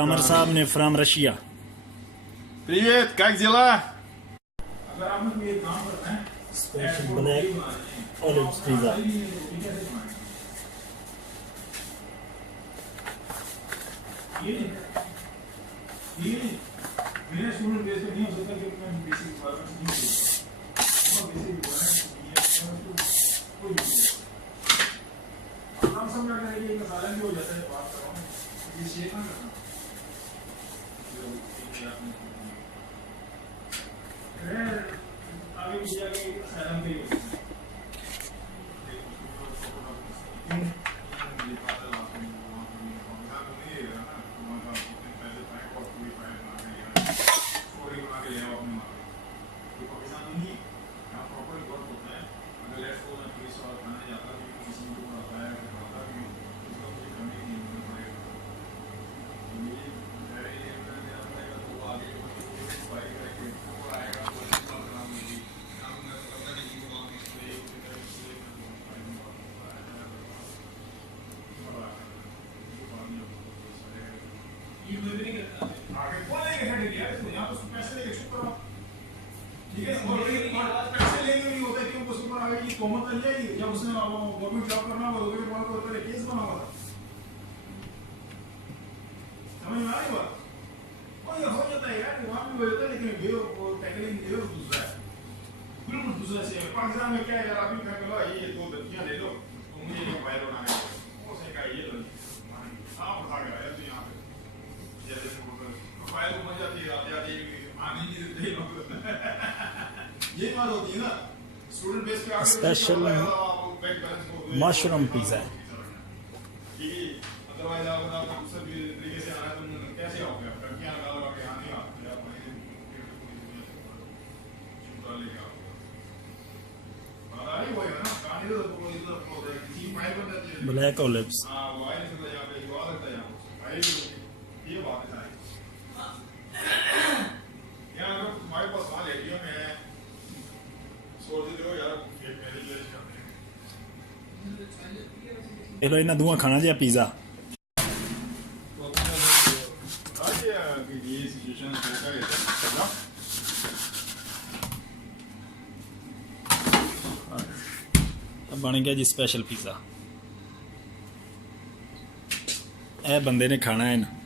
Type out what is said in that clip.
Amar Saab ne from Russia. Привет, как дела? Special black olives pizza. Common कर लिया जब उसने गवर्नमेंट जॉब करना होगा तो गवर्नमेंट को पहले केस बना हुआ था समझ में आ रही बात और ये हो जाता है यार वहां भी हो जाता है लेकिन ये टैकलिंग ये दूसरा है बिल्कुल दूसरा से पाकिस्तान में क्या है यार अभी क्या करो ये दो दर्जियां ले लो तो मुझे ये फाइल बनाना है वो से का ये लो आप बता गया यार तो यहां पे जैसे फाइल को मजा आती है आती आने नहीं देते लोग ये बात होती है ना Special mushroom pizza. Black olives. ਇਹ ਲੋ ਇਹਨਾਂ ਦੋਵਾਂ ਖਾਣਾ ਜਿਹਾ ਪੀਜ਼ਾ ਬਣ ਗਿਆ ਜੀ ਸਪੈਸ਼ਲ ਪੀਜ਼ਾ ਇਹ ਬੰਦੇ ਨੇ ਖਾਣਾ ਹੈ ਨਾ